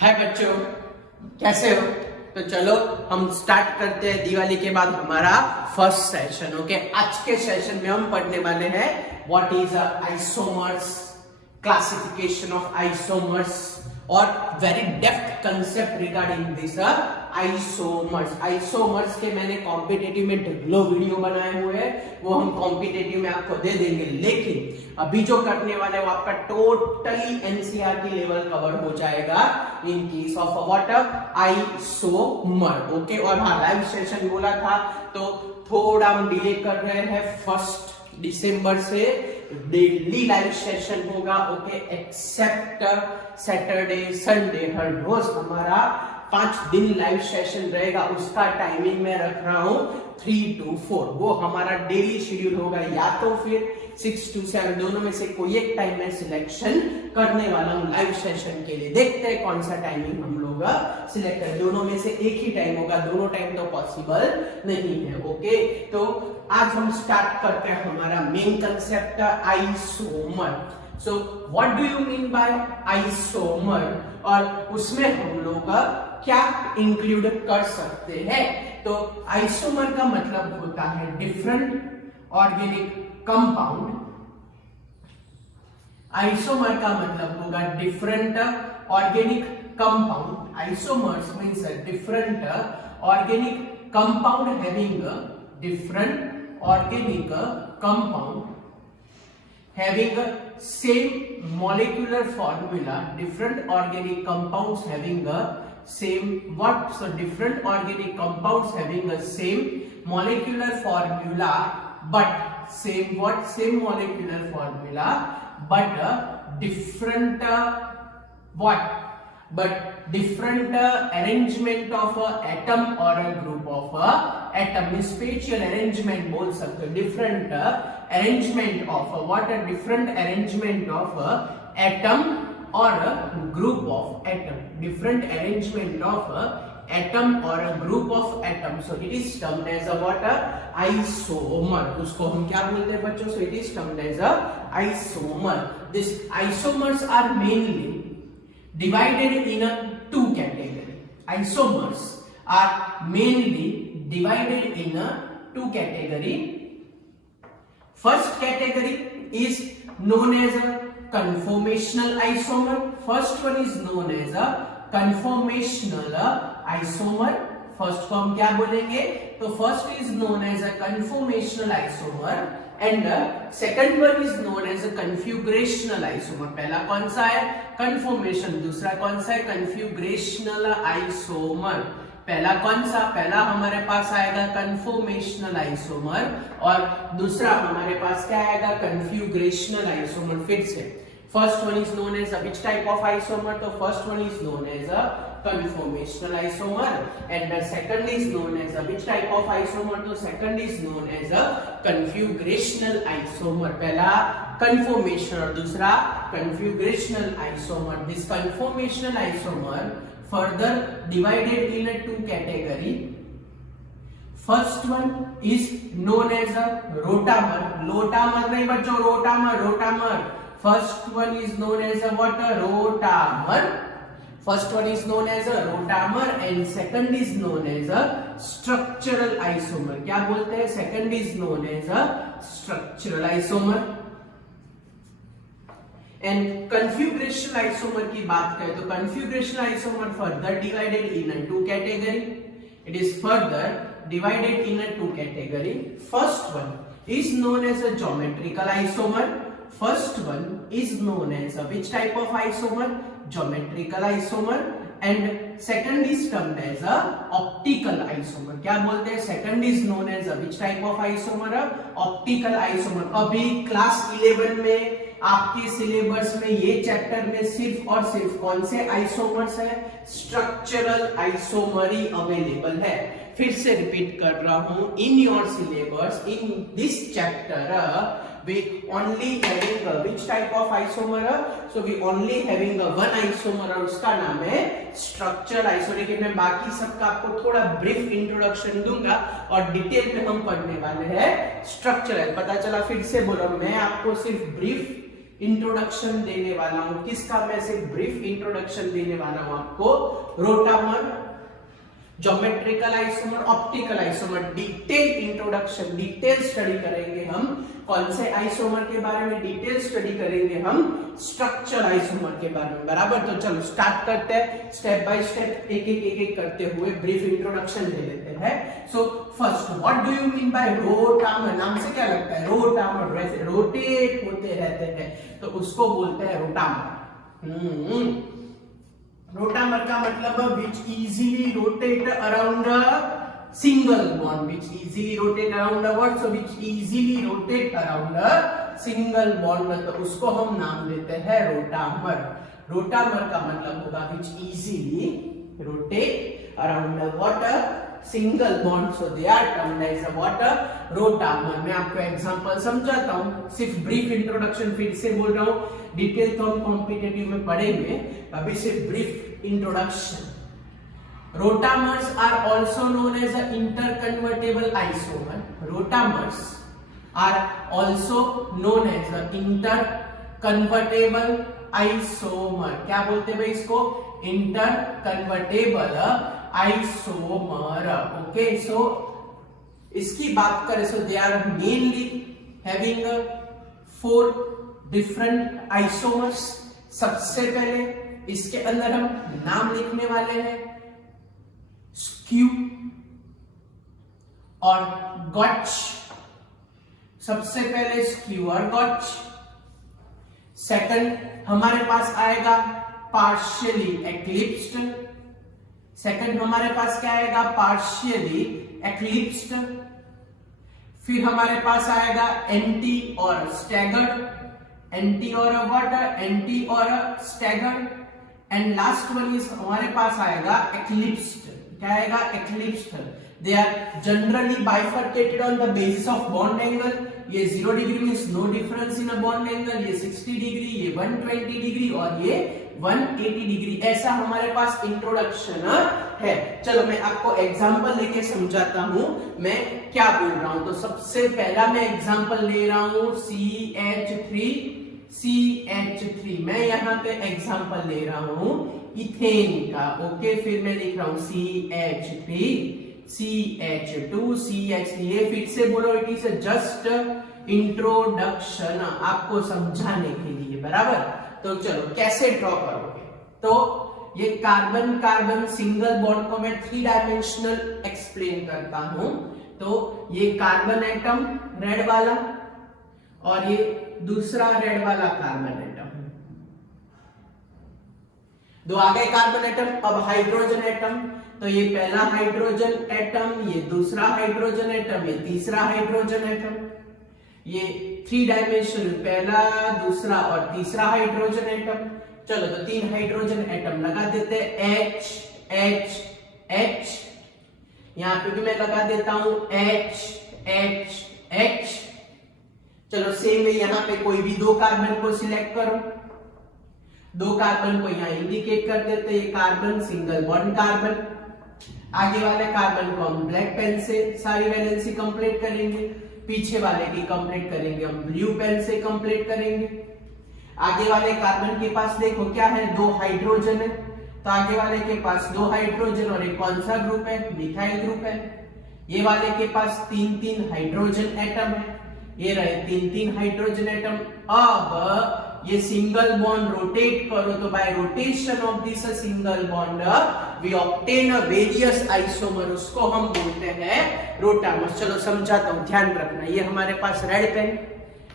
हाय बच्चों, कैसे हो? तो चलो हम स्टार्ट करते हैं दिवाली के बाद हमारा फर्स्ट सेशन। ओके, आज के सेशन में हम पढ़ने वाले हैं what is isomers, classification of isomers और very depth concept regarding this isomers. Isomers के मैंने कॉम्पिटेटिव में ढेरों वीडियो बनाए हुए हैं, वो हम कॉम्पिटेटिव में आपको दे देंगे। लेकिन अभी जो करने वाले वो आपका टोटली एनसीईआरटी लेवल कवर हो जाएगा in case of what isomer. Okay, और हाँ, लाइव सेशन बोला था तो थोड़ा हम डिले कर रहे हैं। 1 दिसंबर से डेली लाइव सेशन होगा। ओके, एक्सेप्ट सैटरडे संडे, हर रोज हमारा 5 दिन लाइव सेशन रहेगा। उसका टाइमिंग मैं रख रहा हूं 3 to 4। वो हमारा डेली शेड्यूल होगा, या तो फिर 6 to 7, दोनों में से कोई एक टाइम में सिलेक्शन करने वाला हूं लाइव सेशन के लिए। देखते हैं कौन सा टाइमिंग हम लोग सिलेक्ट करें। दोनों में से एक ही टाइम होगा, दोनों टाइम तो पॉसिबल नहीं है। ओके, तो आज हम स्टार्ट करते हैं हमारा main concept isomer. So what do you mean by isomer, और उसमें हम लोग क्या इंक्लूड कर सकते हैं। तो आइसोमर का मतलब होता है डिफरेंट ऑर्गेनिक कंपाउंड। आइसोमर का मतलब होगा different organic compound. Isomers means different organic compound having different organic compound having same molecular formula. Different organic compounds having a same what? So different organic compounds having a same molecular formula, but same what? Same molecular formula, but different what? But different arrangement of a atom or a group of a atom. Spatial arrangement बोल सकते हो। different arrangement of a what? A different arrangement of a atom or a group of atom. Different arrangement of a atom or a group of atom. So it is termed as a what? A isomer. उसको हम क्या बोलते हैं बच्चों? So it is termed as a isomer. These isomers are mainly divided in a 2 category. Isomers are mainly divided in a 2 category. First category is known as a conformational isomer. First one is known as a conformational isomer. First को हम क्या बोलेंगे? तो first is known as a conformational isomer and second one is known as a configurational isomer. पहला कौन सा है? conformation. दूसरा कौन सा है? configurational isomer. पहला कौन सा? पहला हमारे पास आएगा conformational isomer और दूसरा हमारे पास क्या आएगा? configurational isomer. फिर से first one is known as a which type of isomer? तो first one is known as a conformational isomer and the second is known as a which type of isomer? तो second is known as a configurational isomer. पहला conformational और दूसरा configurational isomer. This conformational isomer further divided in a 2 category. First one is known as a rotamer. Rotamer नहीं बच्चों, rotamer. First one is known as a what? A rotamer. First one is known as a rotamer and second is known as a structural isomer. क्या बोलते हैं? Second is known as a structural isomer. And configurational isomer की बात करें तो configurational isomer further divided in a 2 category. It is further divided in a 2 category. First one is known as a geometrical isomer. First one is known as a which type of isomer? Geometrical isomer. And second is termed as a optical isomer. क्या बोलते हैं? Second is known as a which type of isomer? Optical isomer. अभी class 11 में आपके syllabus में ये chapter में सिर्फ और सिर्फ कौन से आइसोमर्स है? स्ट्रक्चरल आइसोमर ही अवेलेबल है। फिर से रिपीट कर रहा हूं, in your syllabus in this chapter we only having a which type of isomer? So we only having a one isomer और उसका नाम है structural isomer. लेकिन मैं बाकी सबका आपको थोड़ा ब्रीफ इंट्रोडक्शन दूंगा और डिटेल में हम पढ़ने वाले हैं स्ट्रक्चरल। पता चला? फिर से बोलो, मैं आपको सिर्फ ब्रीफ इंट्रोडक्शन देने वाला हूं। किसका? मैं सिर्फ ब्रीफ इंट्रोडक्शन देने वाला हूं आपको। Rotamer, geometrical isomer, optical isomer, detail introduction, detail study करेंगे हम। कौन से आइसोमर के बारे में डिटेल स्टडी करेंगे हम? स्ट्रक्चर आइसोमर के बारे में, बराबर। तो चलो स्टार्ट करते हैं, स्टेप बाय स्टेप, एक एक करते हुए ब्रीफ इंट्रोडक्शन ले लेते हैं। So first, what do you mean by rotamer? नाम से क्या लगता है? रोटामर, वैसे रोटेट होते रहते हैं तो उसको बोलते हैं रोटामर। रोटामर का मतलब which easily rotate around a single bond, which easily rotate around a what? So which easily rotate around a single bond, तो उसको हम नाम देते हैं रोटामर। रोटामर का मतलब होगा which easily rotate around a what? A single bond, so they are termed as a what? A rotamer. मैं आपको एग्जांपल समझाता हूँ, सिर्फ ब्रीफ इंट्रोडक्शन फिर से बोल रहा हूँ, डिटेल तो हम कॉम्पिटिटिव में पढ़ेंगे, अभी सिर्फ brief introduction. Rotamers are also known as an interconvertible isomer. Rotamers are also known as an interconvertible isomer. क्या बोलते हैं भाई इसको? Interconvertible isomer. Okay, so इसकी बात करें so they are mainly having 4 different isomers. सबसे पहले इसके अंदर हम नाम लिखने वाले हैं, स्क्यू और गॉच। सबसे पहले स्क्यू और गॉच। सेकंड हमारे पास आएगा पार्शियली एक्लिप्स्ड। सेकंड हमारे पास क्या आएगा? Partially eclipsed. फिर हमारे पास आएगा एंटी और स्टैगर्ड। एंटी और व्हाट? एंटी और staggered. And last one is हमारे पास आएगा एक्लिप्स्ड। क्या आएगा? Eclipsed. They are generally bifurcated on the basis of bond angle. ये 0 degree means no difference in a bond angle, ये 60 डिग्री, ये 120 डिग्री और ये 180 डिग्री। ऐसा हमारे पास इंट्रोडक्शन है। चलो मैं आपको एग्जांपल लेके समझाता हूं मैं क्या बोल रहा हूं। तो सबसे पहला मैं एग्जांपल ले रहा हूं CH3। मैं यहाँ पे एग्जांपल ले रहा हूं इथेन का। ओके, फिर मैं लिख रहा हूं CH3, CH2, CH3। फिर से बोलो, इट इज जस्ट इंट्रोडक्शन, आपको समझाने के लिए, बराबर। तो चलो कैसे ड्रॉ करोगे? तो ये कार्बन कार्बन सिंगल बॉन्ड को मैं 3 डायमेंशनल एक्सप्लेन करता हूं। तो ये कार्बन एटम रेड वाला और ये दूसरा रेड वाला कार्बन एटम, दो आ गए कार्बन एटम। अब हाइड्रोजन एटम, तो ये पहला हाइड्रोजन एटम, ये दूसरा हाइड्रोजन एटम, ये तीसरा हाइड्रोजन एटम। ये 3 डायमेंशनल, पहला दूसरा और तीसरा हाइड्रोजन एटम। चलो तो 3 हाइड्रोजन एटम लगा देते हैं, H H H। यहां पे भी मैं लगा देता हूं H H H। चलो सेम है, यहां पे कोई भी 2 कार्बन को सिलेक्ट करो, 2 कार्बन को यहां इंडिकेट कर देते हैं, ये कार्बन सिंगल बॉन्ड कार्बन। आगे वाले कार्बन को हम ब्लैक पेन से सारी वैलेंसी कंप्लीट करेंगे, पीछे वाले की कंप्लीट करेंगे हम ब्लू पेन से कंप्लीट करेंगे। आगे वाले कार्बन के पास देखो क्या है, 2 हाइड्रोजन है, तो आगे वाले के पास 2 हाइड्रोजन और एक कौन सा ग्रुप है? मिथाइल ग्रुप है। ये वाले के पास 3 हाइड्रोजन एटम है, ये रहे 3 हाइड्रोजन एटम। अब ये सिंगल बॉन्ड रोटेट करो, तो by rotation of this single bond we obtain a various isomer, उसको हम बोलते हैं रोटामर। चलो समझाता हूं, ध्यान रखना। ये हमारे पास रेड पेन,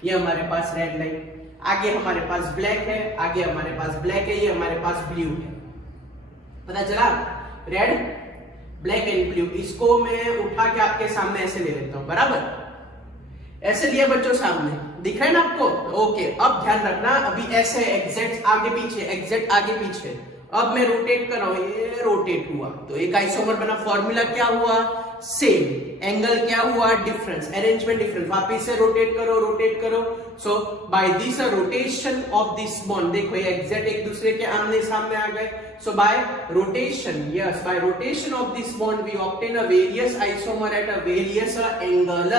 ये हमारे पास रेड लाइन, आगे हमारे पास ब्लैक है, आगे हमारे पास ब्लैक है, ये हमारे पास ब्लू है। पता चला? Red, black and blue. इसको मैं उठा के आपके सामने ऐसे ले लेता हूं, बराबर। ऐसे लिया बच्चों, सामने दिख रहा है ना आपको? ओके, अब ध्यान रखना, अभी ऐसे एग्जैक्ट आगे पीछे, एग्जैक्ट आगे पीछे। अब मैं रोटेट कर रहा हूं, ये रोटेट हुआ तो एक आइसोमर बना। फॉर्मूला क्या हुआ? सेम। एंगल क्या हुआ? Difference, arrangement difference. वापिस से रोटेट करो, रोटेट करो। So by this rotation of this bond, देखो ये एग्जैक्ट एक दूसरे के आमने सामने आ गए। So by rotation, yes, by rotation of this bond we obtain a various isomer at a various angle.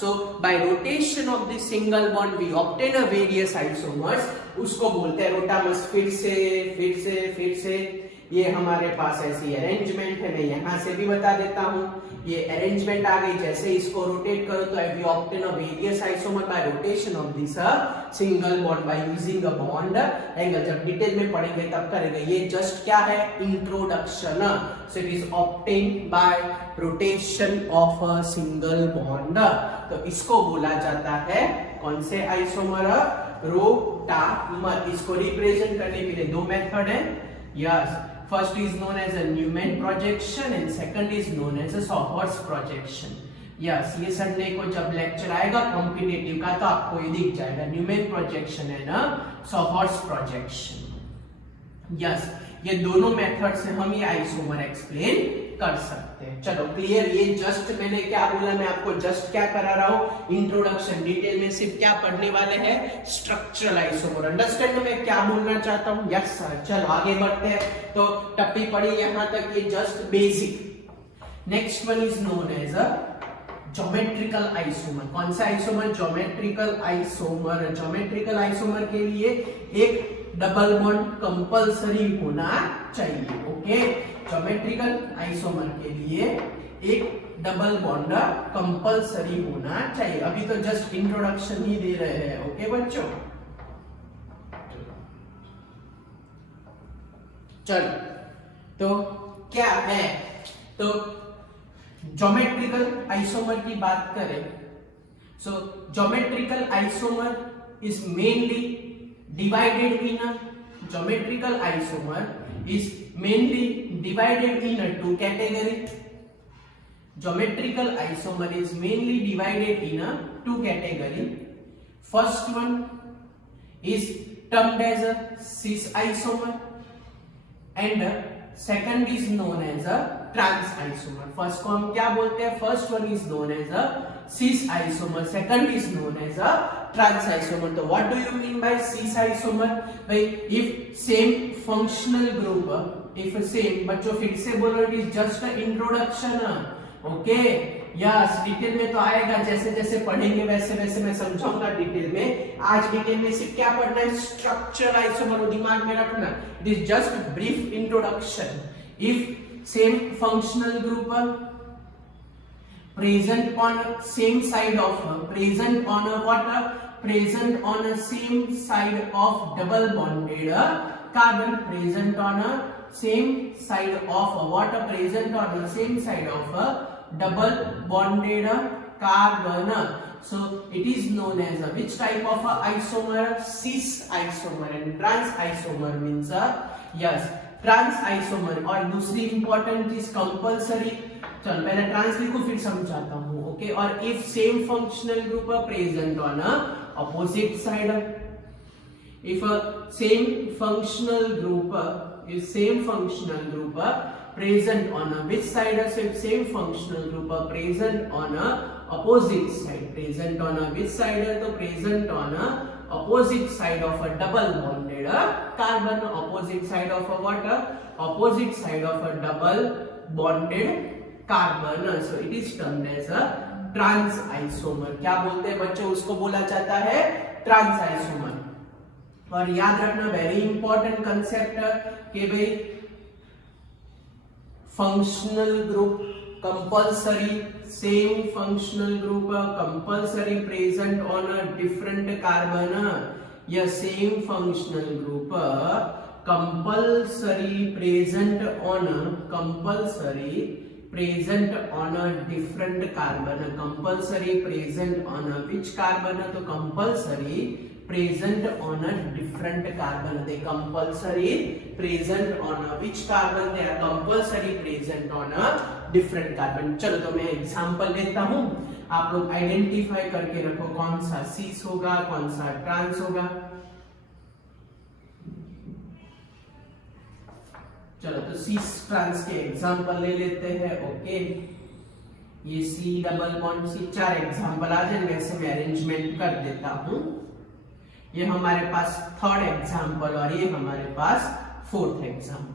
So by rotation of the single bond we obtain a various isomers, उसको बोलते हैं रोटामस। फिर से ये हमारे पास ऐसी अरेंजमेंट है, मैं यहां से भी बता देता हूं। ये अरेंजमेंट आ गई, जैसे इसको रोटेट करो तो we obtain a various isomer by rotation of this single bond by using a bond angle. जब डिटेल में पढ़ेंगे तब करेंगे, ये जस्ट क्या है, introduction. So it is obtain by rotation of a single bond. तो इसको बोला जाता है कौन से आइसोमर, रोटामर। इसको रिप्रेजेंट करने के लिए दो मेथड है। Yes, first is known as a Newman projection and second is known as a Sauhorst projection. Yes, ये संडे को जब लेक्चर आएगा कॉम्पिटिटिव का तो आपको ये दिख जाएगा, न्यूमैन प्रोजेक्शन है ना, सॉहॉर्स्ट प्रोजेक्शन। यस, ये दोनों मेथड से हम ये आइसोमर एक्सप्लेन कर सकते हैं। चलो क्लियर, ये जस्ट मैंने क्या बोला, मैं आपको जस्ट क्या करा रहा हूं, इंट्रोडक्शन। डिटेल में सिर्फ क्या पढ़ने वाले हैं, स्ट्रक्चरल आइसोमर। अंडरस्टैंड मैं क्या बोलना चाहता हूं? यस सर, चलो आगे बढ़ते हैं। तो टप्पी पड़ी यहां तक, ये just basic. Next one is known as a geometrical isomer. कौन सा isomer? Geometrical isomer. Geometrical isomer के लिए एक डबल बॉन्ड कंपलसरी होना चाहिए। ओके, ज्योमेट्रिकल आइसोमर के लिए एक डबल बॉन्ड कंपलसरी होना चाहिए। अभी तो जस्ट इंट्रोडक्शन ही दे रहे हैं। ओके बच्चों, चलो तो क्या है, तो ज्योमेट्रिकल आइसोमर की बात करें, so geometrical isomer is mainly divided in a geometrical isomer is mainly divided in a two category. Geometrical isomer is mainly divided in a two category. First one is termed as a cis isomer and second is known as a trans isomer. First को हम क्या बोलते हैं? First one is known as a cis isomer, second is known as a trans isomer. So what do you mean by cis isomer? भाई if same functional group, if same, बच्चों फिर से बोलो, it is just an introduction. Okay, yes, detail में तो आएगा, जैसे जैसे पढ़ेंगे वैसे वैसे मैं समझाऊंगा डिटेल में। आज डिटेल में सिर्फ क्या पढ़ना है, स्ट्रक्चरल आइसोमर, दिमाग में रखना। It is just brief introduction. If same functional group present on same side of present on a what, present on a same side of double bonded carbon, present on a same side of what, present on the same side of a double bonded carbon. So it is known as a which type of a isomer? Cis isomer. And trans isomer means a yes, trans isomer। और दूसरी important चीज compulsory, चल पहले trans लिखो फिर समझाता हूं। Okay, और if same functional group present on opposite side, if same functional group present on which side? Same functional group present on opposite side, present on which side? तो present on opposite side of a double bonded carbon, opposite side of a what? Opposite side of a double bonded carbon. So it is termed as a trans isomer. क्या बोलते हैं बच्चों? उसको बोला जाता है trans isomer. और याद रखना वेरी इंपॉर्टेंट कंसेप्ट कि भाई functional group compulsory, same functional group compulsory present on a different carbon, या same functional group compulsory present on a different carbon, compulsory present on a which carbon? तो compulsory present on a different carbon, they compulsory present on a which carbon? They are compulsory present on a different carbon। चलो तो मैं example लेता हूं, आप लोग identify करके रखो कौन सा सिस होगा, कौन सा ट्रांस होगा। चलो तो सिस ट्रांस के एग्जांपल ले लेते हैं। ओके, ये सी डबल बॉन्ड सी, चार एग्जांपल आ जाएंगे, ऐसे मैं अरेंजमेंट कर देता हूं। ये हमारे पास थर्ड एग्जांपल और ये हमारे पास फोर्थ एग्जांपल।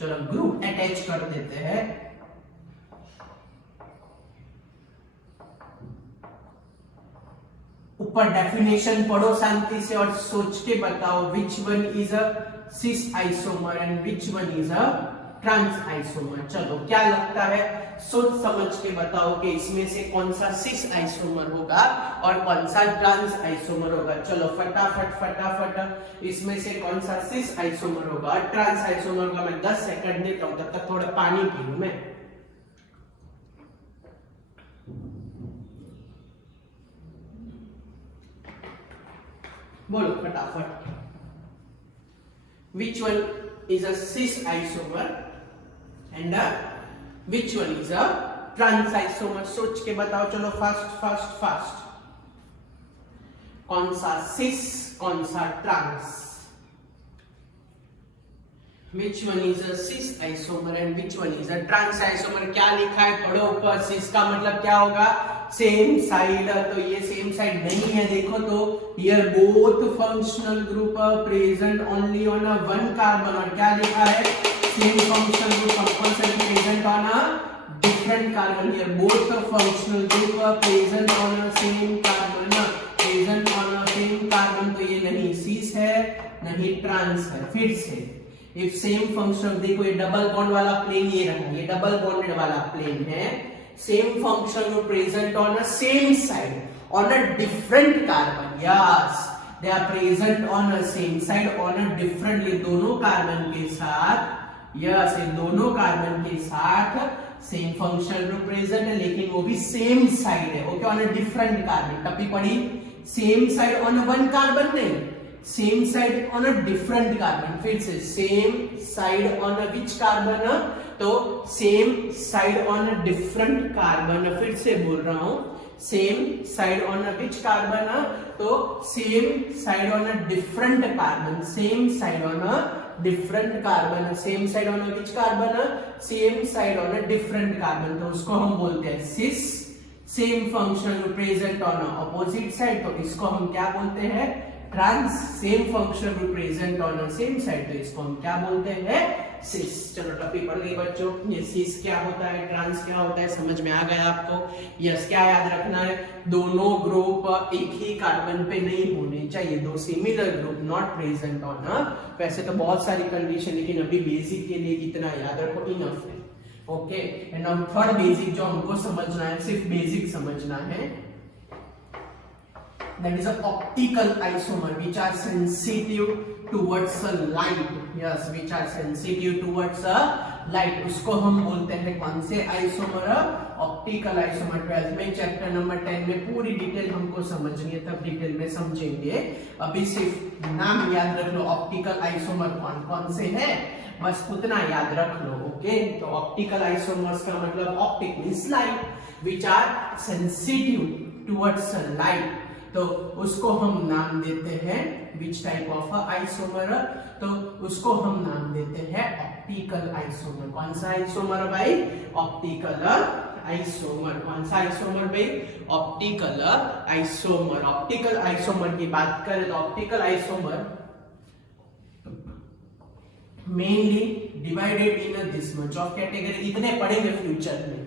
चलो ग्रुप अटैच कर देते हैं। ऊपर डेफिनेशन पढ़ो शांति से और सोच के बताओ which one is a cis isomer and which one is a trans isomer. चलो क्या लगता है, सोच समझ के बताओ कि इसमें से कौन सा सिस आइसोमर होगा और कौन सा ट्रांस आइसोमर होगा। चलो फटाफट इसमें से कौन सा सिस आइसोमर होगा और ट्रांस आइसोमर होगा। मैं 10 सेकंड देता हूं, तब तक थोड़ा पानी पी लूं मैं। बोलो फटाफट। Which one is a cis isomer and which one is a trans isomer? सोच के बताओ। चलो फास्ट। कौन सा cis, कौन सा trans? Which one is a cis isomer and which one is a trans isomer? क्या लिखा है पढ़ो ऊपर। cis का मतलब क्या होगा, सेम साइड। तो ये सेम साइड नहीं है, देखो तो here both functional group present only on a one carbon. और क्या लिखा है, same functional group compulsory present on a different carbon. Here both functional group present on a same carbon, present on a same carbon. तो ये नहीं सिस है नहीं trans है। फिर से इफ सेम फंक्शन, देखो ये डबल बॉन्ड वाला प्लेन ये रहा, ये डबल बॉन्डेड वाला प्लेन है। Same function will present on a same side on a different carbon. Yes, they are present on a same side on a different, ये दोनों कार्बन के साथ, यस ये दोनों कार्बन के साथ सेम फंक्शन में प्रेजेंट है, लेकिन वो भी सेम साइड है। Okay, on a different carbon. टप्पी पड़ी, same side on one carbon नहीं, same side on a different carbon. फिर से same side on a which carbon, तो same side on a different carbon. फिर से बोल रहा हूं, same side on a which carbon, तो same side on a different carbon, same side on a different carbon, same side on a which carbon, same side on a different carbon. तो उसको हम बोलते हैं cis. Same function present on a opposite side, तो इसको हम क्या बोलते हैं, trans. Same function present on a same side, तो इसको हम क्या बोलते हैं, सिस। चलो टॉपिक पढ़ गई बच्चों, ये सिस क्या होता है, ट्रांस क्या होता है, समझ में आ गया आपको। यस, क्या याद रखना है, दोनों ग्रुप एक ही कार्बन पे नहीं होने चाहिए, दो similar group not present on. वैसे तो बहुत सारी कंडीशन, लेकिन अभी बेसिक के लिए इतना याद रखो, इनफ है। ओके, एंड अब थर्ड बेसिक जो हमको समझना है, सिर्फ बेसिक समझना है, that is a optical isomer which are sensitive towards a light. Yes, which are sensitive towards a light. उसको हम बोलते हैं कौन से आइसोमर, ऑप्टिकल आइसोमर। 12th में चैप्टर नंबर 10 में पूरी डिटेल हमको समझनी है, तब डिटेल में समझेंगे। अभी सिर्फ नाम याद रख लो, ऑप्टिकल आइसोमर कौन कौन से है, बस उतना याद रख लो। ओके, तो ऑप्टिकल आइसोमर्स का मतलब optic means light, which are sensitive towards light। तो उसको हम नाम देते हैं विच टाइप ऑफ आइसोमर, तो उसको हम नाम देते हैं ऑप्टिकल आइसोमर। कौन सा आइसोमर भाई, ऑप्टिकल आइसोमर। कौन सा आइसोमर भाई, ऑप्टिकल आइसोमर। ऑप्टिकल आइसोमर की बात करें तो optical isomer mainly divided in this much of category, इतने पढ़ेंगे फ्यूचर में।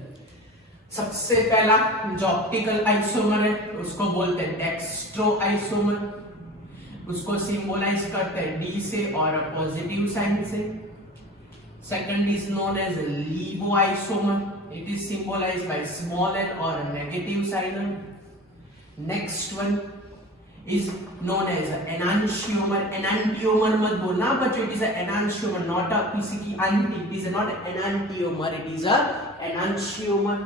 सबसे पहला जो ऑप्टिकल आइसोमर है उसको बोलते हैं डेक्स्ट्रो आइसोमर, उसको सिंबलाइज करते हैं डी से और पॉजिटिव साइन से। Second is known as levo isomer, it is symbolized by small n और negative sign. Next one is known as enantiomer. Enantiomer मत बोलना बच्चों, it is a enantiomer, not a किसी की anti, it is not enantiomer, it is a enantiomer।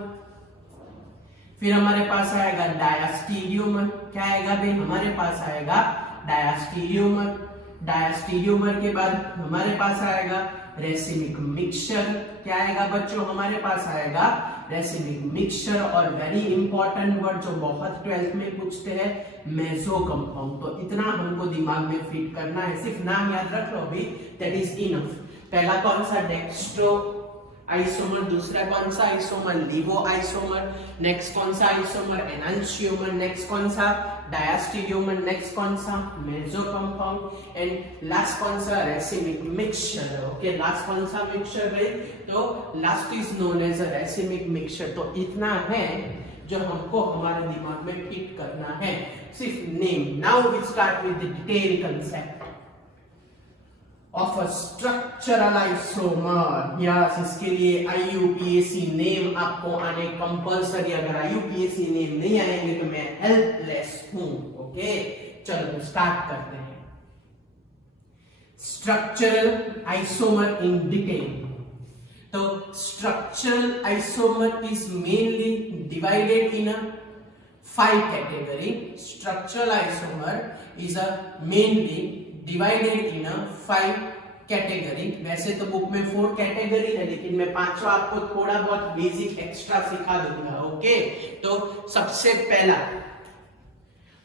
फिर हमारे पास आएगा डायस्टीरियोमर। क्या आएगा भाई, हमारे पास आएगा डायस्टीरियोमर। डायस्टीरियोमर के बाद हमारे पास आएगा रेसिमिक मिक्सचर। क्या आएगा बच्चों, हमारे पास आएगा रेसिमिक मिक्सचर। और वेरी इंपॉर्टेंट वर्ड जो बहुत 12th में पूछते हैं, मेसो कंपाउंड। तो इतना हमको दिमाग में फिट करना है, सिर्फ नाम याद रख लो अभी, दैट इज इनफ। पहला कौन सा, डेक्स्ट्रो आइसोमर। दूसरा कौन सा आइसोमर, लिवो आइसोमर। नेक्स्ट कौन सा आइसोमर, एनांशियोमर। नेक्स्ट कौन सा, डायस्टीरियोमर। नेक्स्ट कौन सा, मेसो कंपाउंड। एंड लास्ट कौन सा, रेसिमिक मिक्सचर। ओके, लास्ट कौन सा मिक्सचर है, तो last is known as a racemic mixture. तो इतना है जो हमको हमारे दिमाग में फिट करना है, सिर्फ name. Now we start with the detail concept of a structural isomer. Yes, इसके लिए IUPAC नेम आपको आने कंपल्सरी। अगर IUPAC नेम नहीं आएंगे तो मैं हेल्पलेस हूं। ओके, चलो स्टार्ट करते हैं। Structural isomer in detail. तो structural isomer is mainly divided in 5 category. Structural isomer is a mainly divided in a 5 category. वैसे तो बुक में 4 कैटेगरी है, लेकिन मैं पांचवा आपको थोड़ा बहुत बेसिक एक्स्ट्रा सिखा दूंगा। ओके, तो सबसे पहला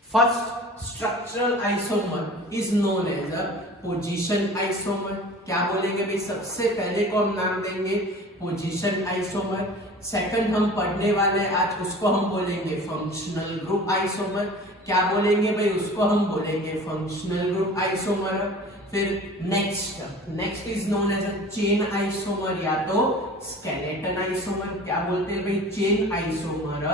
first structural isomer is known as a position isomer. क्या बोलेंगे भाई, सबसे पहले को हम नाम देंगे पोजीशन आइसोमर। सेकंड हम पढ़ने वाले हैं आज, उसको हम बोलेंगे फंक्शनल ग्रुप आइसोमर। क्या बोलेंगे भाई, उसको हम बोलेंगे फंक्शनल ग्रुप आइसोमर। फिर next is known as a chain isomer या तो स्केलेटन आइसोमर। क्या बोलते हैं भाई, चेन आइसोमर,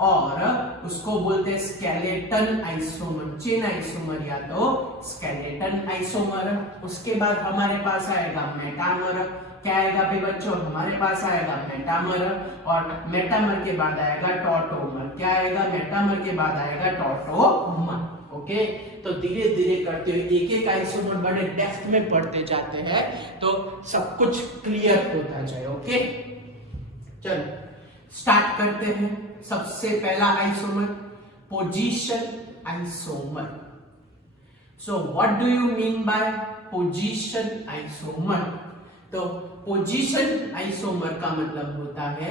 और उसको बोलते हैं स्केलेटन आइसोमर। चेन आइसोमर या तो स्केलेटन आइसोमर। उसके बाद हमारे पास आएगा मेटामर। क्या आएगा पे बच्चों, हमारे पास आएगा मेटामर, और मेटामर के बाद आएगा टॉटोमर। क्या आएगा, मेटामर के बाद आएगा टॉटोमर। ओके, तो धीरे धीरे करते हुए एक एक आइसोमर बड़े डेप्थ में पढ़ते जाते हैं, तो सब कुछ क्लियर होता जाए। ओके, चलो स्टार्ट करते हैं। सबसे पहला isomer, position isomer. So what do you mean by position isomer? तो पोजीशन आइसोमर का मतलब होता है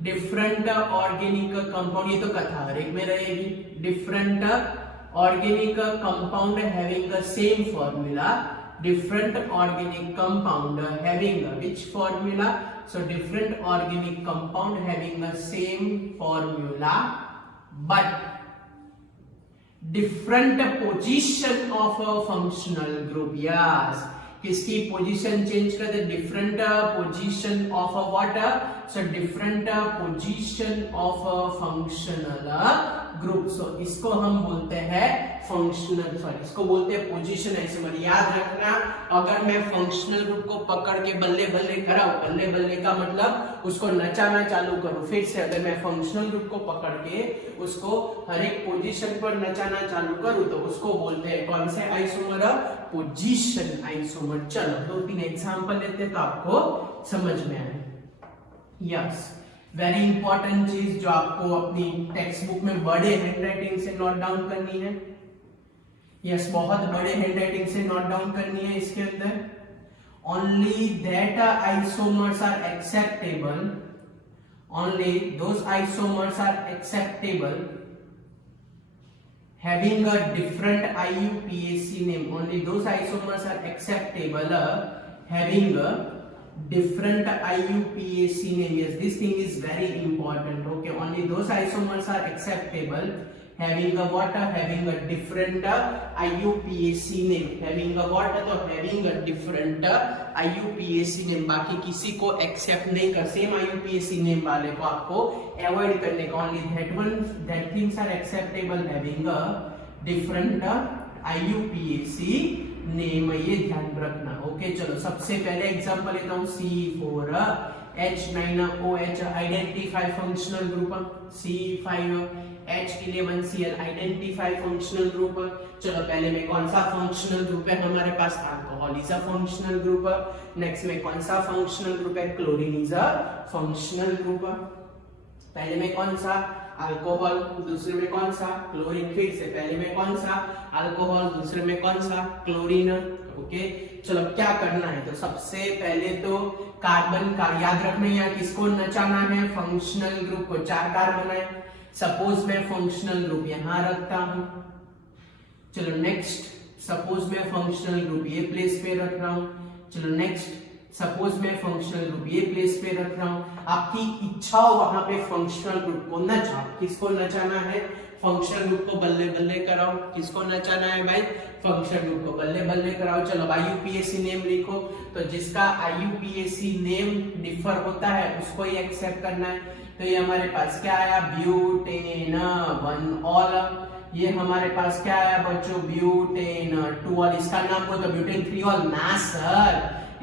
डिफरेंट ऑर्गेनिक कंपाउंड, ये तो कथा हर एक में रहेगी, different organic compound having the same formula, different organic compound having which formula, so different organic compound having the same formula but different position of a functional group. Yes, किसकी position change कर दे, different position of a what, so different position of a functional group. सो इसको हम बोलते हैं functional, sorry इसको बोलते हैं पोजीशन आइसोमर। याद रखना, अगर मैं फंक्शनल ग्रुप को पकड़ के बल्ले बल्ले कराऊं, बल्ले बल्ले का मतलब उसको नचाना चालू करूं, फिर से अगर मैं फंक्शनल ग्रुप को पकड़ के उसको हर एक पोजीशन पर नचाना चालू करूं तो उसको बोलते हैं कौन से आइसोमर, पोजीशन आइसोमर। चलो 2-3 एग्जांपल लेते हैं तो आपको समझ में आए। यस, वेरी इंपॉर्टेंट चीज जो आपको अपनी टेक्स्ट बुक में बड़े हैंडराइटिंग से नोट डाउन करनी है। यस, बहुत बड़े हैंडराइटिंग से नोट डाउन करनी है इसके अंदर। Only that isomers are acceptable, only those isomers are acceptable having a different IUPAC name, only those isomers are acceptable having a different IUPAC name. Yes, this thing is very important. Okay, only those isomers are acceptable having a what, having a different IUPAC name, having a what, तो having a different IUPAC name। बाकी किसी को accept नहीं कर, same IUPAC name वाले को आपको avoid करने का। only that things are acceptable having a different IUPAC name, ये ध्यान रखना। ओके, चलो सबसे पहले एग्जांपल लेता हूँ, C4H9OH identify functional group, C5H11Cl identify functional group. चलो पहले में कौन सा फंक्शनल ग्रुप है हमारे पास, alcohol is a functional group. Next में कौन सा फंक्शनल ग्रुप है, chlorine is a functional group. पहले में कौन सा, अल्कोहल, दूसरे में कौन सा, क्लोरीन। फिर से पहले में कौन सा, अल्कोहल, दूसरे में कौन सा, क्लोरीन। ओके, चलो क्या करना है, तो सबसे पहले तो कार्बन का याद रखना है, यहाँ किसको नचाना है, फंक्शनल ग्रुप को। 4 कार्बन है, सपोज मैं फंक्शनल ग्रुप यहां रखता हूं। चलो नेक्स्ट, सपोज मैं फंक्शनल ग्रुप ये प्लेस पे रख रहा हूं। चलो नेक्स्ट, सपोज मैं फंक्शनल ग्रुप ये प्लेस पे रख रहा हूं, आपकी इच्छा हो वहां पे फंक्शनल ग्रुप को नचाओ। किसको नचाना है? फंक्शनल ग्रुप को बल्ले बल्ले कराओ। किसको नचाना है भाई? फंक्शनल ग्रुप को बल्ले बल्ले कराओ। चलो IUPAC नेम लिखो, तो जिसका IUPAC नेम डिफर होता है उसको ही एक्सेप्ट करना है। तो ये हमारे पास क्या आया? Butane 1 all. ये हमारे पास क्या आया बच्चों? Butane 2 all. इसका नाम बोलते हैं ब्यूटेन 3 ऑल ना सर,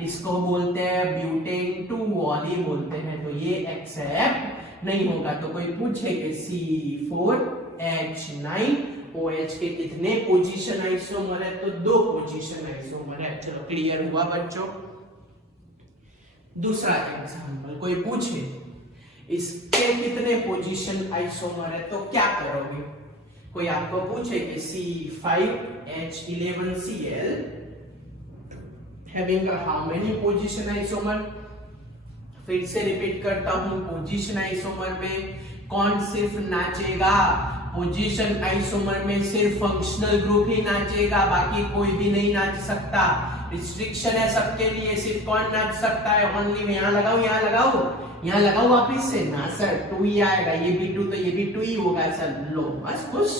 इसको बोलते हैं ब्यूटेन 2 ऑल ही बोलते हैं। तो ये एक्सेप्ट नहीं होगा। तो कोई पूछे कि C4H9OH के कितने पोजीशन आइसोमर है? तो 2 पोजीशन आइसोमर है। चलो क्लियर हुआ बच्चों। दूसरा एग्जांपल, कोई पूछे इसके कितने पोजीशन आइसोमर है तो क्या करोगे? कोई आपको पूछे कि C5H11Cl having how many position isomer? फिर से रिपीट करता हूं, पोजीशन आइसोमर में कौन सिर्फ नाचेगा? पोजीशन आइसोमर में सिर्फ फंक्शनल ग्रुप ही नाचेगा, बाकी कोई भी नहीं नाच सकता। रिस्ट्रिक्शन है सबके लिए, सिर्फ कौन नाच सकता है? ओनली। यहां लगाओ, यहां लगाओ, यहां लगाओ वापिस से ना सर, 2 ही आएगा। ये भी 2 तो ये भी 2 ही होगा सर। लो बस खुश,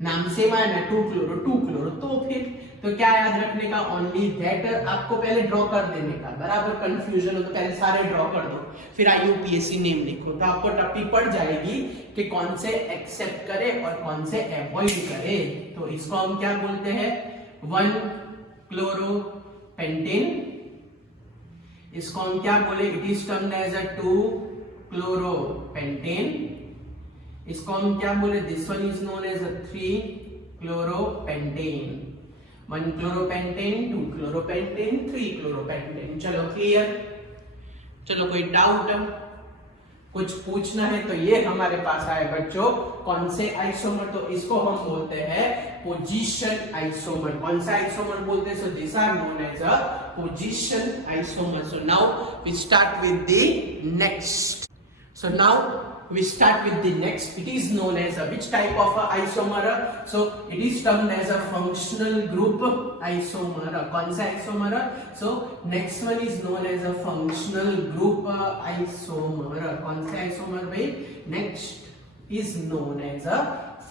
नाम से मायना 2 क्लोरो 2 क्लोरो। तो फिर तो क्या याद रखने का? Only that. आपको पहले ड्रॉ कर देने का, बराबर कंफ्यूजन हो तो पहले सारे ड्रॉ कर दो, फिर IUPAC नेम लिखो, तो आपको टप्पी पड़ जाएगी कि कौन से एक्सेप्ट करे और कौन से अवॉइड करे। तो इसको हम क्या बोलते हैं? 1 क्लोरोपेंटेन। इसको हम क्या बोले? It is termed as a 2 chloropentane. इसको हम क्या बोले? This one is known as a 3 chloropentane. 1 chloropentane, 2 chloropentane, 3 chloropentane. चलो क्लियर। चलो कोई डाउट, कुछ पूछना है तो ये हमारे पास आए बच्चों कौन से आइसोमर? तो इसको हम बोलते हैं पोजीशन आइसोमर। कौन सा आइसोमर बोलते हैं? So this are known as a position isomer. So now we start with the next. So now we start with the next. It is known as a which type of a isomer? So it is termed as a functional group isomer. कौन सा isomer? So next one is known as a functional group isomer. कौन सा isomer भाई? Next is known as a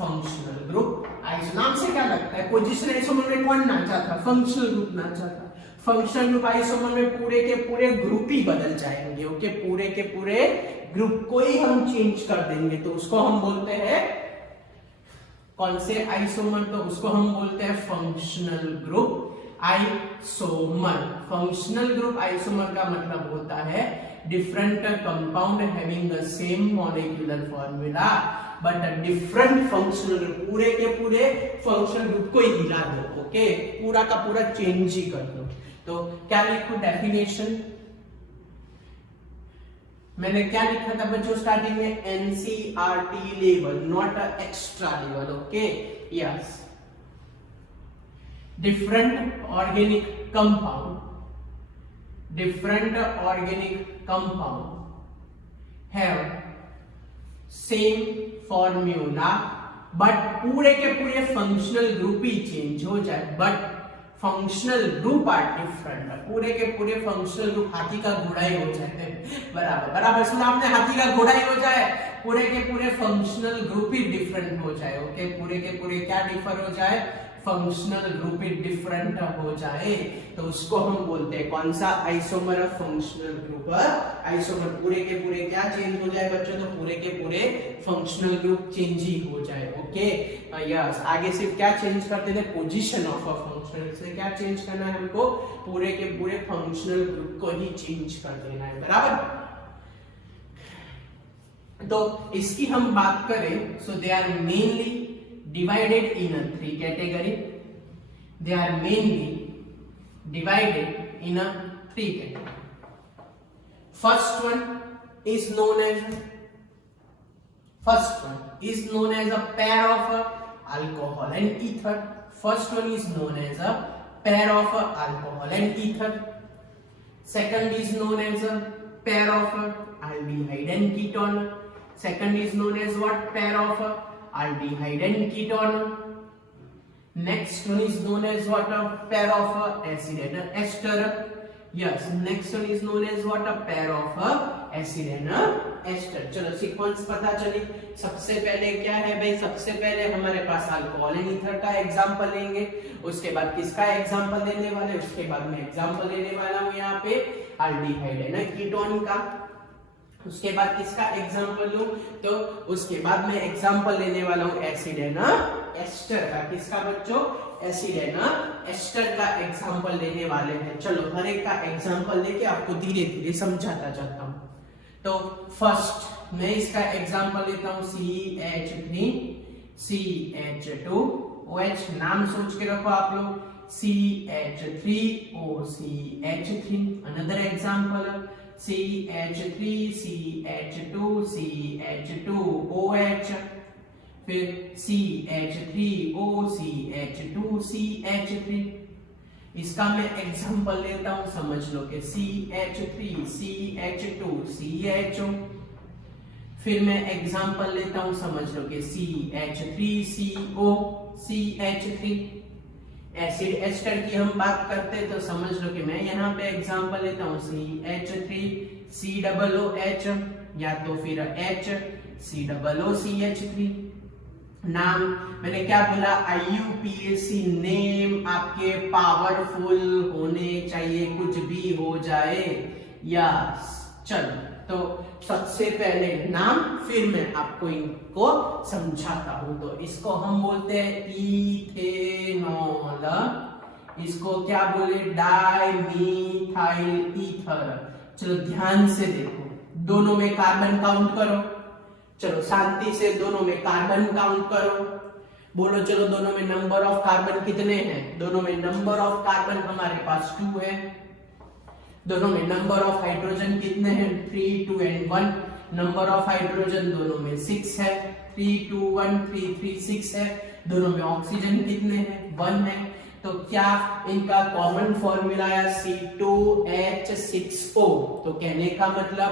functional group isomer. नाम से क्या लगता है? पोजीशन आइसोमर में कौन नाचा था? फंक्शनल ग्रुप नाचा था। फंक्शनल ग्रुप आइसोमर में पूरे के पूरे ग्रुप ही बदल जाएंगे। ओके, पूरे के पूरे ग्रुप को ही हम चेंज कर देंगे। तो उसको हम बोलते हैं कौन से आइसोमर? तो उसको हम बोलते हैं functional group isomer. Functional group isomer का मतलब होता है different compound having the same molecular formula but different functional group. पूरे के पूरे फंक्शनल ग्रुप को ही हिला दो। ओके, पूरा का पूरा चेंज ही कर दो। तो क्या लिखो डेफिनेशन? मैंने क्या लिखा था बच्चों स्टार्टिंग में? NCERT level, not extra level. Okay, yes. Different organic compound have same formula but पूरे के पूरे फंक्शनल ग्रुप ही चेंज हो जाए। But functional group are different. पूरे के पूरे फंक्शनल ग्रुप हाथी का घोड़ा ही हो जाते हैं। बराबर बराबर सुना आपने? हाथी का घोड़ा ही हो जाए, पूरे के पूरे फंक्शनल ग्रुप ही डिफरेंट हो जाए। ओके, पूरे के पूरे क्या डिफर हो जाए? फंक्शनल ग्रुप ही डिफरेंट हो जाए। तो उसको हम बोलते हैं कौन सा आइसोमर? Functional group isomer. पूरे के पूरे क्या चेंज हो जाए बच्चों? तो पूरे के पूरे फंक्शनल ग्रुप चेंज ही हो जाए। Okay, yes. आगे सिर्फ क्या चेंज करते थे? Position of a functional. से क्या चेंज करना है हमको? पूरे के पूरे फंक्शनल ग्रुप को ही चेंज कर देना है। बराबर। तो इसकी हम बात करें, so they are mainly divided in a 3 category. They are mainly divided in a 3 category. First one is known as a pair of alcohol and ether. First one is known as a pair of alcohol and ether. Second is known as a pair of aldehyde and ketone. Second is known as what? Pair of aldehyde and ketone. Next one is known as what? A pair of acid and ester. Yes, next one is known as what? A pair of acid and ester. चलो sequence पता चली। सबसे पहले क्या है भाई? सबसे पहले हमारे पास अल्कोहल एंड ईथर का एग्जांपल लेंगे, उसके बाद किसका एग्जांपल लेने वाले? उसके बाद में एग्जांपल लेने वाला हूँ यहाँ पे अल्डिहाइड है ना, कीटोन का। उसके बाद किसका एग्जांपल लूं? तो उसके बाद में एग्जांपल लेने वाला हूँ एसिड है ना एस्टर का। किसका बच्चों? एसिड है ना एस्टर का एग्जांपल लेने वाले हैं। चलो हर एक का एग्जांपल लेके आपको धीरे धीरे समझाता जाता हूँ। तो फर्स्ट मैं इसका एग्जांपल लेता हूँ CH3 CH2OH। नाम सोच के रखो आप लोग, CH3OCH3। Another example CH3 CH2 CH2OH, फिर CH3OCH2CH3। इसका मैं एग्जांपल लेता हूं, समझ लो कि CH3 CH2 CHO। फिर मैं एग्जांपल लेता हूं, समझ लो कि CH3CO CH3। एसिड एस्टर की हम बात करते हैं तो समझ लो कि मैं यहाँ पे एग्जांपल लेता हूँ CH3 COOH या तो फिर HCOOCH3। नाम मैंने क्या बोला? IUPAC नेम आपके पावरफुल होने चाहिए, कुछ भी हो जाए। यस, चलो तो सबसे पहले नाम, फिर मैं आपको इनको समझाता हूं। तो इसको हम बोलते हैं इथेनॉल, इसको क्या बोले? डाइमीथाइल ईथर। चलो ध्यान से देखो, दोनों में कार्बन काउंट करो। चलो शांति से दोनों में कार्बन काउंट करो, बोलो। चलो दोनों में नंबर ऑफ कार्बन कितने हैं? दोनों में नंबर ऑफ कार्बन हमारे पास 2 है। दोनों में नंबर ऑफ हाइड्रोजन कितने हैं? 3 2 and 1। नंबर ऑफ हाइड्रोजन दोनों में 6 है, 3 2 1 3 3 6 है। दोनों में ऑक्सीजन कितने हैं? 1 है। तो क्या इनका कॉमन फॉर्मूला है? C2H6O। तो कहने का मतलब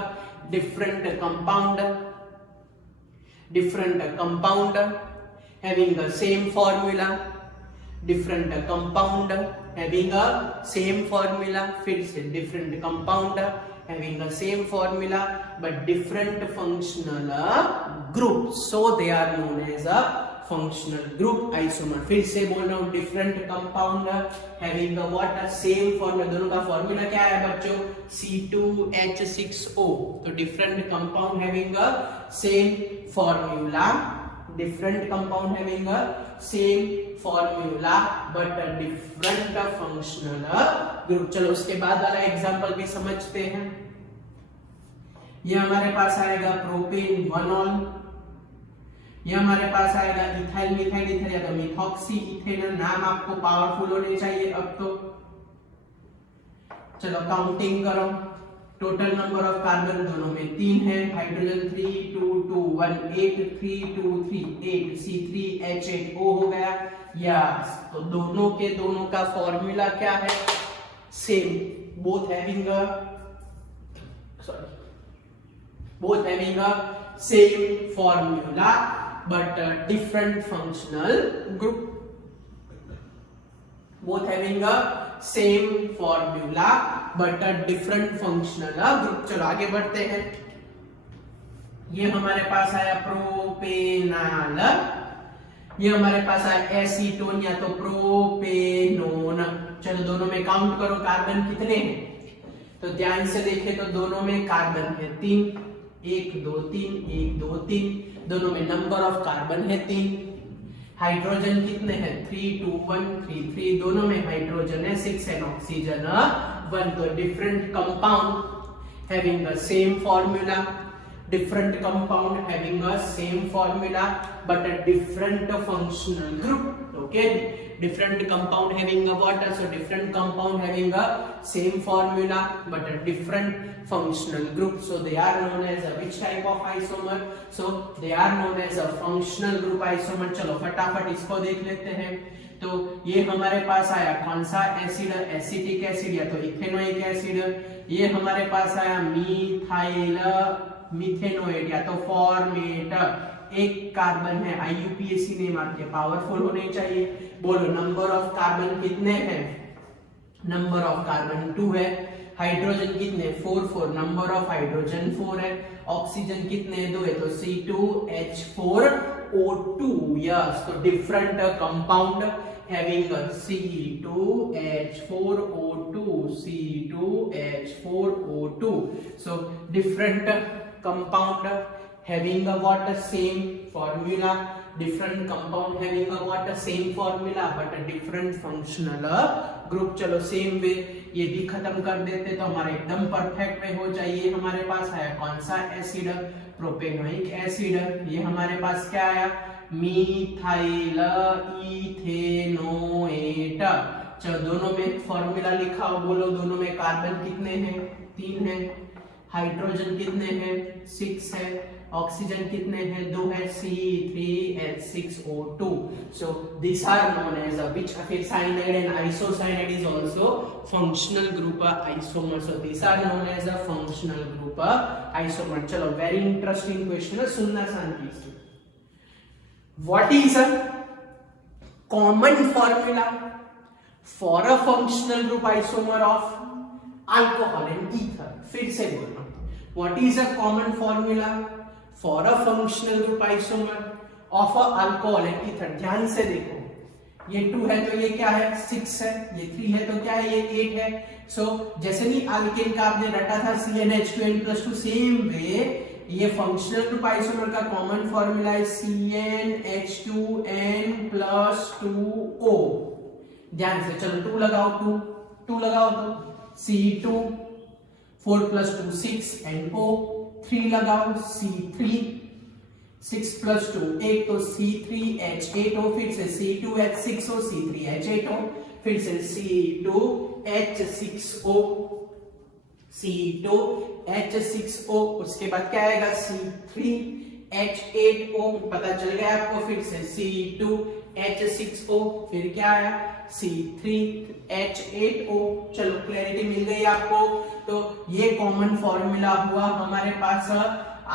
different compound having the same formula, different compound having a same formula, फिर से different compound having the same formula but different functional group, so they are known as a functional group isomer। फिर से बोल रहा हूँ, different compound having a what? a same formula। दोनों का formula क्या है बच्चों? C2H6O। तो different compound having a same formula, different compound having a same formula but a different functional group। चलो उसके बाद वाला एग्जांपल भी समझते हैं। ये हमारे पास आएगा प्रोपेन 1ऑल, ये हमारे पास आएगा इथाइल मिथाइल ईथर या तो मिथॉक्सी इथेनॉल। नाम आपको पावरफुल होने चाहिए अब तो। चलो काउंटिंग करो, टोटल नंबर ऑफ कार्बन दोनों में 3 है, हाइड्रोजन 3 2 2 1 8 3 2 3 8 C3H8O हो गया। यस, तो दोनों के दोनों का फॉर्मूला क्या है? Same, both having a same formula but different functional group, both having a same formula but a different functional group। चलो आगे बढ़ते हैं। ये हमारे पास आया प्रोपेनॉल, ये हमारे पास आया एसीटोन या तो प्रोपेनोन। चलो दोनों में काउंट करो कार्बन कितने हैं? तो ध्यान से देखें तो दोनों में कार्बन है 3, 1 2 3 1 2 3। दोनों में नंबर ऑफ कार्बन है 3। हाइड्रोजन कितने हैं? 3 2 1 3 3। दोनों में हाइड्रोजन है 6 and ऑक्सीजन 1। तो different compound having the same formula, different compound having a same formula but a different functional group। okay, different compound having a what? So different compound having a same formula but a different functional group, so they are known as a which type of isomer? So they are known as a functional group isomer। चलो फटाफट इसको देख लेते हैं। तो ये हमारे पास आया कौन सा एसिड? एसिटिक एसिड या तो इथेनोइक एसिड। ये हमारे पास आया मिथाइल मिथेनोएट या तो फॉर्मेट। एक कार्बन है, IUPAC नेम आपके पावरफुल होने चाहिए। बोलो नंबर ऑफ कार्बन कितने हैं? नंबर ऑफ कार्बन 2 है। हाइड्रोजन कितने 4 4, नंबर ऑफ हाइड्रोजन 4 है, ऑक्सीजन कितने 2 है, तो C2H4O2, यस, तो different compound having a C2H4O2, so different compound having a what a same formula, different compound having a what a same formula but a different functional group. चलो same way ये भी खत्म कर देते तो हमारा एकदम परफेक्ट वे हो जाए. हमारे पास आया कौन सा एसिड, प्रोपेनोइक एसिड. ये हमारे पास क्या आया, मीथाइल इथेनोएट. चलो दोनों में फॉर्मूला लिखा हो, बोलो दोनों में कार्बन कितने हैं 3 है, हाइड्रोजन कितने हैं 6 है, ऑक्सीजन कितने हैं 2 है, C3H6O2. so these are known as which cyanide and isocyanide is also functional group isomer, so these are known as a functional group isomer. चलो very interesting question है, सुनना शांति से. What is a common formula for a functional group isomer of alcohol and ether? फिर से बोलना. What is a common formula for a functional group isomer of a alcohol and ether? ध्यान से देखो, ये 2 है तो ये क्या है 6 है, ये 3 है तो क्या है ये 8 है. सो जैसे नहीं अल्केन का आपने रटा था CnH2n+2, सेम वे ये फंक्शनल ग्रुप आइसोमर का कॉमन फॉर्मूला है CnH2n+2O. ध्यान से, चलो 2 लगाओ, 2 लगाओ तो C2, 4 + 2 6 NO, 3 लगाओ C3, 6 + 2 8 तो C3H8O, फिर से C2H6O, C3H8O, फिर से C2H6O, C2H6O, उसके बाद क्या आएगा C3H8O, पता चल गया आपको. फिर से C2H6O, फिर क्या आया C3H8O. चलो क्लैरिटी मिल गई आपको. तो ये कॉमन फॉर्मूला हुआ हमारे पास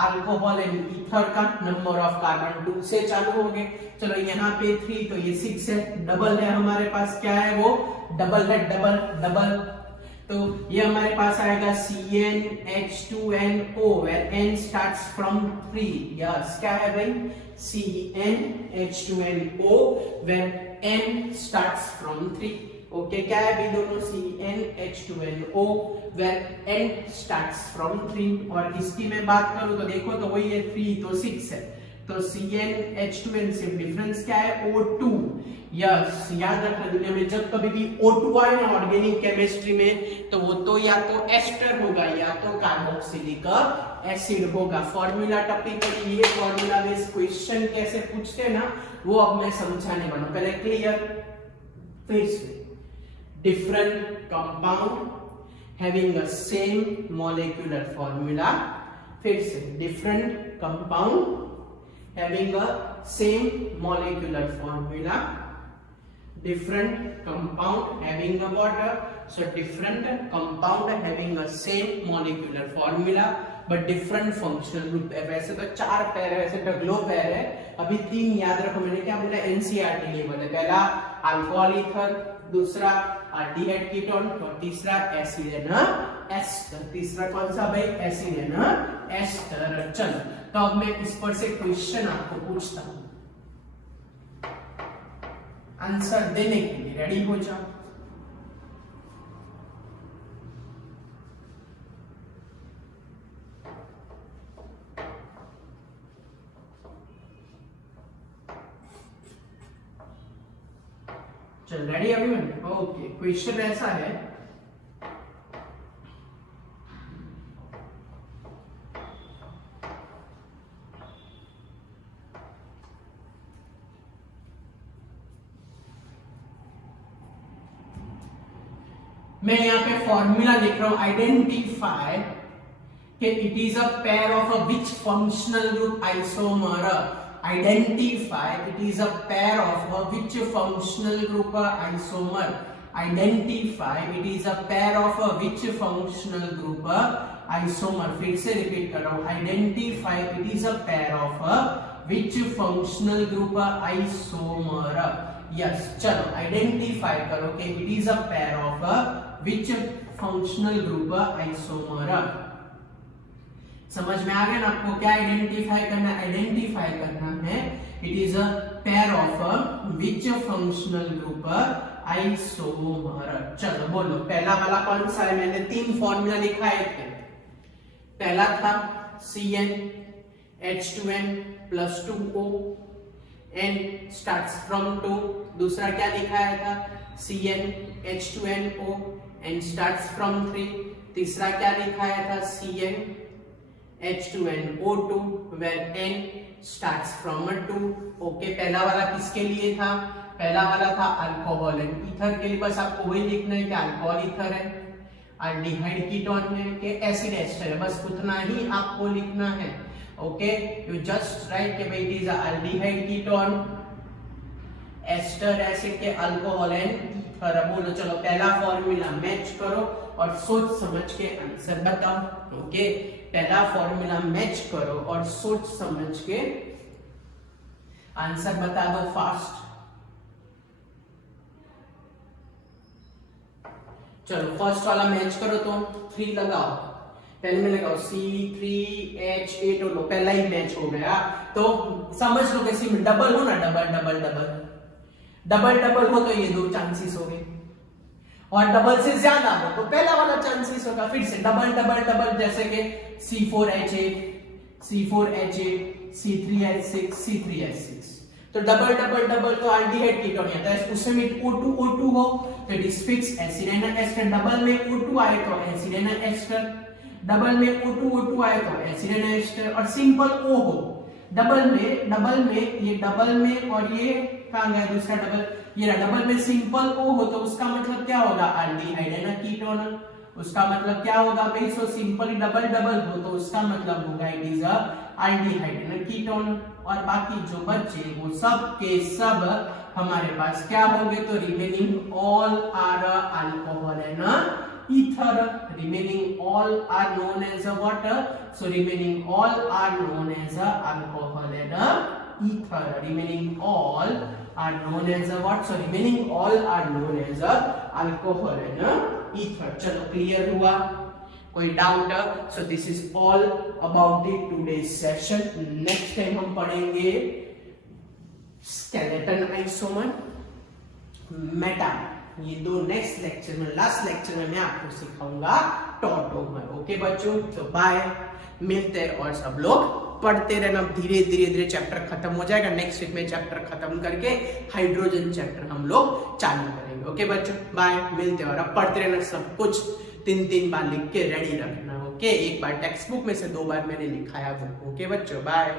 अल्कोहल एंड ईथर का. नंबर ऑफ कार्बन 2 से चालू हो गए. चलो यहाँ पे 3 तो ये 6 है, डबल है हमारे पास, क्या है वो डबल है, डबल. तो ये हमारे पास आएगा CnH2nO where n starts from 3. Yes, क्या है भाई CnH2nO where n starts from 3. Okay, क्या है भी दोनों CnH2nO where n starts from 3. और इसकी मैं बात करूं तो देखो तो वही है 3 तो 6 है, तो CnH2n से डिफरेंस क्या है O2. यस, याद रखना दुनिया में जब कभी भी O2 आए ना ऑर्गेनिक केमिस्ट्री में तो वो तो या तो एस्टर होगा या तो कार्बोक्सिलिक एसिड होगा. फॉर्मूला टॉपिकली ये फॉर्मूला बेस्ड क्वेश्चन कैसे पूछते हैं ना वो अब मैं समझाने वाला हूं. पहले क्लियर. फिर से different compound having a same molecular formula. फिर से different compound having a same molecular formula, different compound having a water, so different compound having a same molecular formula but different functional group. वैसे तो 4 पैर है, वैसे डगलो पैर है, अभी 3 याद रखो. मैंने क्या बोला NCERT लेवल है. पहला अल्कोहल ईथर, दूसरा एल्डिहाइड कीटोन और तीसरा एसिड है ना एस्टर. तीसरा कौन सा भाई एसिड है ना एस्टर. चलो तो अब मैं इस पर से क्वेश्चन आपको पूछता हूं, आंसर देने के लिए रेडी हो जाओ. चल रेडी एवरीवन. ओके, क्वेश्चन ऐसा है, मैं यहाँ पे फॉर्मूला लिख रहा हूं आइडेंटिफाई कि it is a pair of a which functional group isomer. Identify it is a pair of which functional group isomer. Identify it is a pair of which functional group isomer. फिर से repeat कर रहा हूं. Identify it is a pair of which functional group isomer. Yes, चलो identify करो कि it is a pair of which functional group isomer. समझ में आ गया ना आपको? क्या आइडेंटिफाई करना है it is a pair of which functional group isomer. चलो बोलो पहला वाला कौन सा है? मैंने 3 फॉर्मूला लिखाए थे। पहला था CN H2N plus 2O N starts from 2। दूसरा क्या लिखाया था? CN H2NO N starts from 3। तीसरा क्या लिखाया था? CN H2NO2 where N starts from 2। Okay, पहला वाला किसके लिए था? पहला वाला था अल्कोहल एंड ईथर के लिए। बस आपको वही लिखना है कि अल्कोहल ईथर है, अल्डिहाइड कीटोन है कि एसिड एस्टर है, बस उतना ही आपको लिखना है। ओके, यू जस्ट राइट कि भाई it is aldehyde ketone, ester acid के अल्कोहल एंड ईथर। बोलो चलो पहला फॉर्मूला मैच करो और सोच समझ के आंसर बताओ। ओके, पहला फॉर्मूला मैच करो और सोच समझ के आंसर बता दो फास्ट। चलो फर्स्ट वाला मैच करो तो 3 लगाओ। पहले में लगाओ C3H8 लो, पहला ही मैच हो गया। तो समझ लो कैसे डबल हो ना, double double double double double हो तो ये 2 चांसेस हो गए, और डबल से ज्यादा हो तो पहला वाला चांसेस होगा। फिर से डबल डबल डबल, जैसे कि C4H8 C4H8 C3H6 C3H6। तो डबल डबल डबल तो एल्डिहाइड कीटोन आता है, उसमें O2 O2 हो तो it is fix acid and ester. Double में O2 आए तो एसिड एंड एस्टर, डबल में O2 O2 आए तो एसिड एंड एस्टर। और सिंपल O हो डबल में ये डबल में, और ये कहां गया दूसरा डबल? ये डबल में सिंपल O हो तो उसका मतलब क्या होगा? Aldehyde and ketone. उसका मतलब क्या होगा भाई? सो सिंपल डबल डबल हो तो उसका मतलब होगा it is aldehyde and ketone. और बाकी जो बचे वो सब के सब हमारे पास क्या होंगे? तो remaining all are alcohol and ether. Remaining all are known as what? So remaining all are known as alcohol and ether. Remaining all are known as what? So remaining all are known as alcohol and ether. चलो clear हुआ? कोई doubt? So this is all about the today session. Next time हम पढ़ेंगे skeleton isomer, meta. ये 2 next lecture में, last lecture में मैं आपको सिखाऊंगा टॉटोमर। ओके बच्चों, तो बाय, मिलते हैं और सब लोग पढ़ते रहना। धीरे धीरे चैप्टर खत्म हो जाएगा। नेक्स्ट वीक में चैप्टर खत्म करके हाइड्रोजन चैप्टर हम लोग चालू करेंगे। ओके बच्चों, बाय, मिलते हैं। और अब पढ़ते रहना, सब कुछ 3 बार लिख के रेडी रखना। ओके, एक बार टेक्स्ट बुक में से 2 बार मैंने लिखाया वो। ओके बच्चों, बाय।